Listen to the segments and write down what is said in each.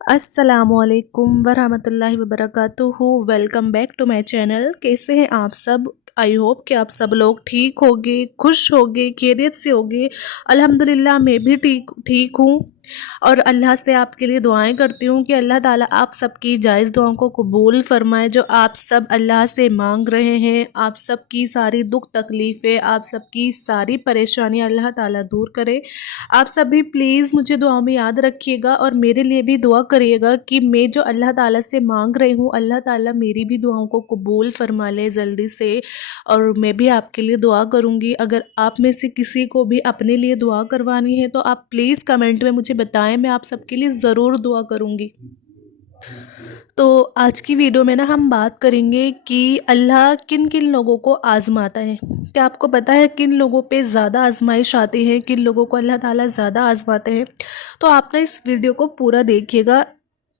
अस्सलामु अलैकुम वरहमतुल्लाहि वबरकातुहू। Welcome back to my channel. कैसे हैं आप सब? आई होप कि आप सब लोग ठीक होगे, खुश होगे, खैरियत से होगे। अल्हम्दुलिल्लाह मैं भी ठीक ठीक हूँ और अल्लाह से आपके लिए दुआएं करती हूँ कि अल्लाह ताला आप सबकी जायज़ दुआओं को कबूल फरमाए। जो आप सब अल्लाह से मांग रहे हैं, आप सबकी सारी दुख तकलीफ़ें, आप सबकी सारी परेशानियाँ अल्लाह ताला दूर करे। आप सब भी प्लीज़ मुझे दुआ में याद रखिएगा और मेरे लिए भी दुआ करिएगा कि मैं जो अल्लाह ताला से मांग रही हूँ, अल्लाह ताला मेरी भी दुआओं को कबूल फरमा ले जल्दी से। और मैं भी आपके लिए दुआ करूँगी। अगर आप में से किसी को भी अपने लिए दुआ करवानी है तो आप प्लीज़ कमेंट में मुझे बताएं, मैं आप सबके लिए ज़रूर दुआ करूँगी। तो आज की वीडियो में ना हम बात करेंगे कि अल्लाह किन किन लोगों को आज़माता है। क्या आपको पता है किन लोगों पे ज़्यादा आजमाइश आती है, किन लोगों को अल्लाह ताला ज़्यादा आज़माते हैं? तो आप ना इस वीडियो को पूरा देखिएगा,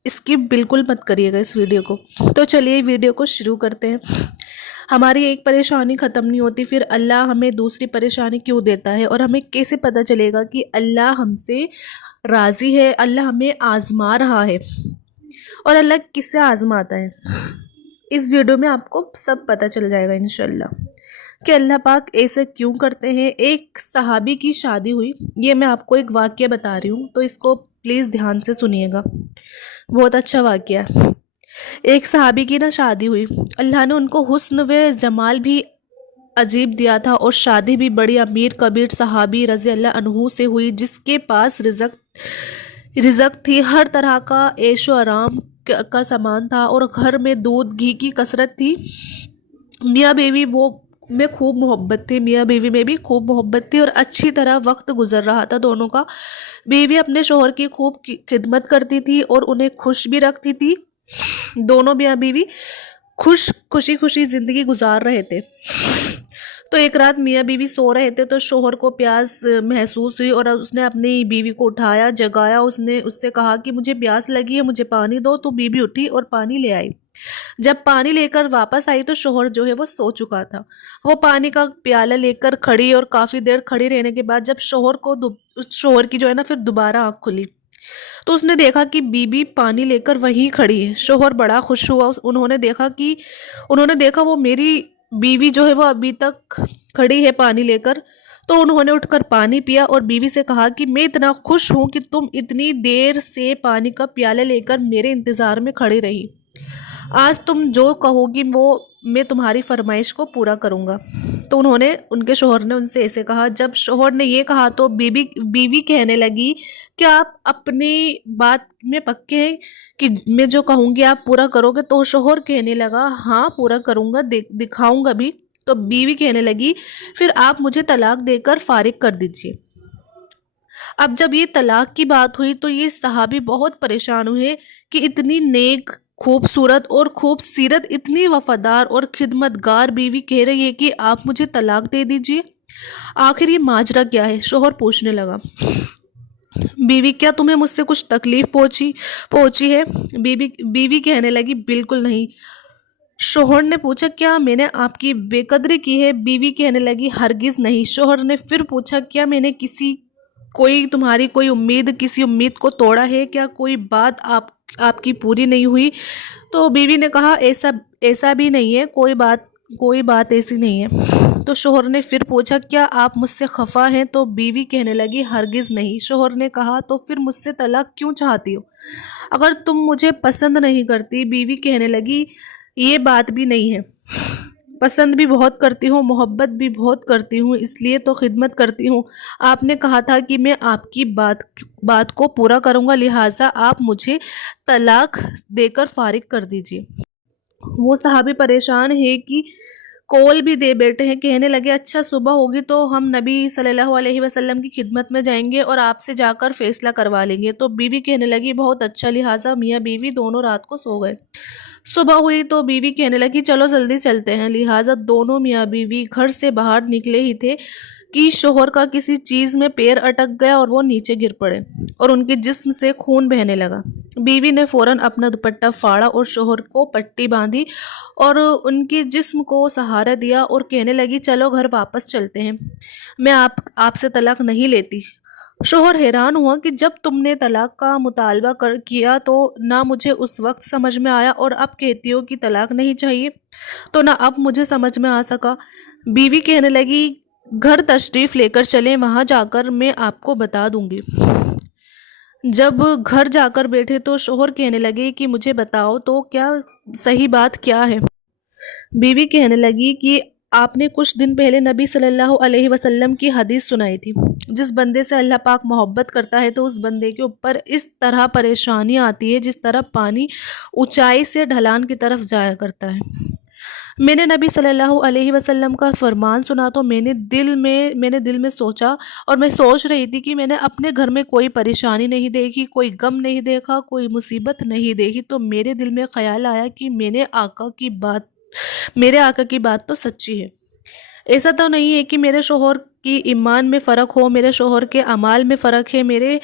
स्किप बिल्कुल मत करिएगा इस वीडियो को। तो चलिए वीडियो को शुरू करते हैं। हमारी एक परेशानी ख़त्म नहीं होती, फिर अल्लाह हमें दूसरी परेशानी क्यों देता है और हमें कैसे पता चलेगा कि अल्लाह हमसे राज़ी है, अल्लाह हमें आज़मा रहा है और अल्लाह किससे आज़माता है। इस वीडियो में आपको सब पता चल जाएगा इंशाल्लाह कि अल्लाह पाक ऐसा क्यों करते हैं। एक सहाबी की शादी हुई, ये मैं आपको एक वाक़या बता रही हूँ, तो इसको प्लीज़ ध्यान से सुनिएगा, बहुत अच्छा वाक़या है। एक सहाबी की ना शादी हुई, अल्लाह ने उनको हुस्न व जमाल भी अजीब दिया था और शादी भी बड़ी अमीर कबीर सहाबी रज़ी अल्लाह अन्हु से हुई, जिसके पास रिज़्क़ थी, हर तरह का ऐशो आराम का सामान था और घर में दूध घी की कसरत थी। मियाँ बीवी वो में खूब मोहब्बत थी, मियाँ बीवी में भी खूब मोहब्बत थी और अच्छी तरह वक्त गुजर रहा था दोनों का। बीवी अपने शोहर की खूब खिदमत करती थी और उन्हें खुश भी रखती थी। दोनों मियाँ बीवी खुशी खुशी ज़िंदगी गुजार रहे थे। तो एक रात मियाँ बीवी सो रहे थे तो शोहर को प्यास महसूस हुई और उसने अपनी बीवी को उठाया, जगाया। उसने उससे कहा कि मुझे प्यास लगी है, मुझे पानी दो। तो बीवी उठी और पानी ले आई। जब पानी लेकर वापस आई तो शोहर जो है वो सो चुका था। वो पानी का प्याला लेकर खड़ी और काफ़ी देर खड़ी रहने के बाद जब शोहर की जो है ना फिर दोबारा आँख खुली तो उसने देखा कि बीबी पानी लेकर वहीं खड़ी है। शोहर बड़ा खुश हुआ, उन्होंने देखा वो मेरी बीवी जो है वो अभी तक खड़ी है पानी लेकर। तो उन्होंने उठकर पानी पिया और बीवी से कहा कि मैं इतना खुश हूँ कि तुम इतनी देर से पानी का प्याला लेकर मेरे इंतज़ार में खड़ी रही। आज तुम जो कहोगी वो मैं तुम्हारी फरमाइश को पूरा करूँगा। तो उनके शोहर ने उनसे ऐसे कहा। जब शोहर ने ये कहा तो बीवी कहने लगी, क्या आप अपनी बात में पक्के हैं कि मैं जो कहूँगी आप पूरा करोगे? तो शोहर कहने लगा, हाँ पूरा करूँगा, दिखाऊँगा भी। तो बीवी कहने लगी, फिर आप मुझे तलाक देकर फारिग कर दीजिए। अब जब ये तलाक की बात हुई तो ये सहाबी बहुत परेशान हुए कि इतनी नेक, खूबसूरत और खूब सीरत, इतनी वफादार और खिदमतगार बीवी कह रही है कि आप मुझे तलाक दे दीजिए। आखिर ये माजरा क्या है? शोहर पूछने लगा। बीवी, क्या तुम्हें मुझसे कुछ तकलीफ पहुंची है? बीवी कहने लगी, बिल्कुल नहीं। शोहर ने पूछा, क्या मैंने आपकी बेकदरी की है? बीवी कहने लगी, हरगिज नहीं। शोहर ने फिर पूछा, क्या मैंने तुम्हारी कोई उम्मीद, किसी उम्मीद को तोड़ा है? क्या कोई बात आपकी पूरी नहीं हुई? तो बीवी ने कहा, ऐसा भी नहीं है, कोई बात ऐसी नहीं है। तो शोहर ने फिर पूछा, क्या आप मुझसे खफा हैं? तो बीवी कहने लगी, हरगिज़ नहीं। शोहर ने कहा, तो फिर मुझसे तलाक क्यों चाहती हो अगर तुम मुझे पसंद नहीं करती? बीवी कहने लगी, ये बात भी नहीं है, पसंद भी बहुत करती हूँ, मोहब्बत भी बहुत करती हूँ, इसलिए तो खिदमत करती हूँ। आपने कहा था कि मैं आपकी बात को पूरा करूँगा, लिहाजा आप मुझे तलाक देकर फारिग कर दीजिए। वो सहाबी परेशान है कि कॉल भी दे बैठे हैं। कहने लगे, अच्छा सुबह होगी तो हम नबी सल्लल्लाहु अलैहि वसल्लम की खिदमत में जाएंगे और आपसे जाकर फैसला करवा लेंगे। तो बीवी कहने लगी, बहुत अच्छा। लिहाजा मियाँ बीवी दोनों रात को सो गए। सुबह हुई तो बीवी कहने लगी, चलो जल्दी चलते हैं। लिहाजा दोनों मियाँ बीवी घर से बाहर निकले ही थे कि शोहर का किसी चीज़ में पैर अटक गया और वो नीचे गिर पड़े और उनके जिस्म से खून बहने लगा। बीवी ने फ़ौरन अपना दुपट्टा फाड़ा और शोहर को पट्टी बांधी और उनके जिस्म को सहारा दिया और कहने लगी, चलो घर वापस चलते हैं, मैं आपसे तलाक नहीं लेती। شوہر حیران ہوا کہ جب تم نے طلاق کا مطالبہ کیا تو نہ مجھے اس وقت سمجھ میں آیا، اور اب کہتی ہو کہ طلاق نہیں چاہیے، تو نہ اب مجھے سمجھ میں آ سکا۔ بیوی کہنے لگی گھر تشریف لے کر چلیں، وہاں جا کر میں آپ کو بتا دوں گی۔ جب گھر جا کر بیٹھے تو شوہر کہنے لگے کہ مجھے بتاؤ تو کیا صحیح بات کیا ہے؟ بیوی کہنے لگی کہ آپ نے کچھ دن پہلے نبی صلی اللہ علیہ وسلم کی حدیث سنائی تھی، جس بندے سے اللہ پاک محبت کرتا ہے تو اس بندے کے اوپر اس طرح پریشانی آتی ہے جس طرح پانی اونچائی سے ڈھلان کی طرف جایا کرتا ہے۔ میں نے نبی صلی اللہ علیہ وسلم کا فرمان سنا تو میں نے دل میں سوچا، اور میں سوچ رہی تھی کہ میں نے اپنے گھر میں کوئی پریشانی نہیں دیکھی، کوئی غم نہیں دیکھا، کوئی مصیبت نہیں دیکھی، تو میرے دل میں خیال آیا کہ میرے آقا کی بات تو سچی ہے۔ ایسا تو نہیں ہے کہ میرے شوہر کی ایمان میں فرق ہو، میرے شوہر کے اعمال میں فرق ہے۔ میرے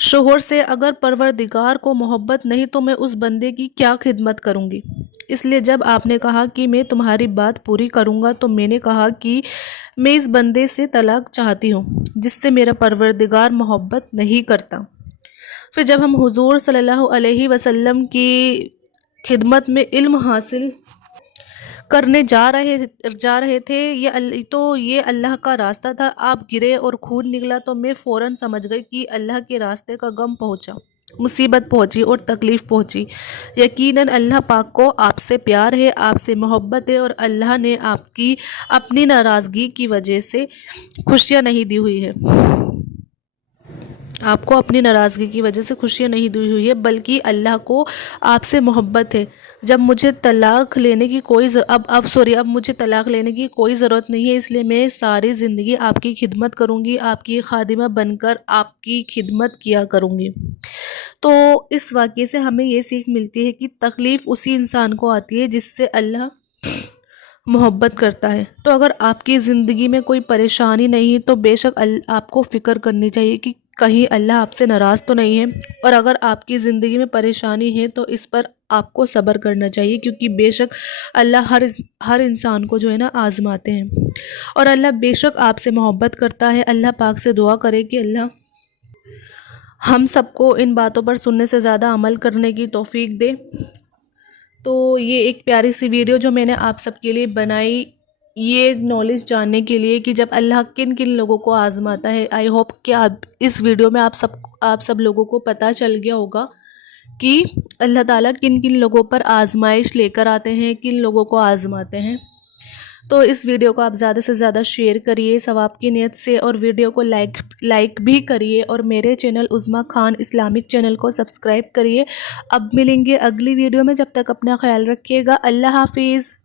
شوہر سے اگر پروردگار کو محبت نہیں تو میں اس بندے کی کیا خدمت کروں گی؟ اس لیے جب آپ نے کہا کہ میں تمہاری بات پوری کروں گا تو میں نے کہا کہ میں اس بندے سے طلاق چاہتی ہوں جس سے میرا پروردگار محبت نہیں کرتا۔ پھر جب ہم حضور صلی اللہ علیہ وسلم کی خدمت میں علم حاصل کرنے جا رہے تھے، یہ اللہ کا راستہ تھا۔ آپ گرے اور خون نکلا تو میں فوراً سمجھ گئی کہ اللہ کے راستے کا غم پہنچا، مصیبت پہنچی اور تکلیف پہنچی۔ یقیناً اللہ پاک کو آپ سے پیار ہے، آپ سے محبت ہے، اور اللہ نے آپ کی اپنی ناراضگی کی وجہ سے خوشیاں نہیں دی ہوئی ہے، آپ کو اپنی ناراضگی کی وجہ سے خوشیاں نہیں دی ہوئی ہے، بلکہ اللہ کو آپ سے محبت ہے۔ اب مجھے طلاق لینے کی کوئی ضرورت نہیں ہے، اس لیے میں ساری زندگی آپ کی خدمت کروں گی، آپ کی خادمہ بن کر آپ کی خدمت کیا کروں گی۔ تو اس واقعے سے ہمیں یہ سیکھ ملتی ہے کہ تکلیف اسی انسان کو آتی ہے جس سے اللہ محبت کرتا ہے۔ تو اگر آپ کی زندگی میں کوئی پریشانی نہیں تو بے شک آپ کو فکر کرنی چاہیے کہ کہیں اللہ آپ سے ناراض تو نہیں ہے، اور اگر آپ کی زندگی میں پریشانی ہے تو اس پر آپ کو صبر کرنا چاہیے، کیونکہ بے شک اللہ ہر انسان کو جو ہے نا آزماتے ہیں، اور اللہ بے شک آپ سے محبت کرتا ہے۔ اللہ پاک سے دعا کرے کہ اللہ ہم سب کو ان باتوں پر سننے سے زیادہ عمل کرنے کی توفیق دے۔ تو یہ ایک پیاری سی ویڈیو جو میں نے آپ سب کے لیے بنائی، یہ نالج جاننے کے لیے کہ جب اللہ کن کن لوگوں کو آزماتا ہے۔ آئی ہوپ کہ اس ویڈیو میں آپ سب لوگوں کو پتہ چل گیا ہوگا کہ اللہ تعالیٰ کن کن لوگوں پر آزمائش لے کر آتے ہیں، کن لوگوں کو آزماتے ہیں۔ تو اس ویڈیو کو آپ زیادہ سے زیادہ شیئر کریے ثواب کی نیت سے، اور ویڈیو کو لائک بھی کریے، اور میرے چینل عظمیٰ خان اسلامک چینل کو سبسکرائب کریے۔ اب ملیں گے اگلی ویڈیو میں، جب تک اپنا خیال رکھیے گا۔ اللہ حافظ۔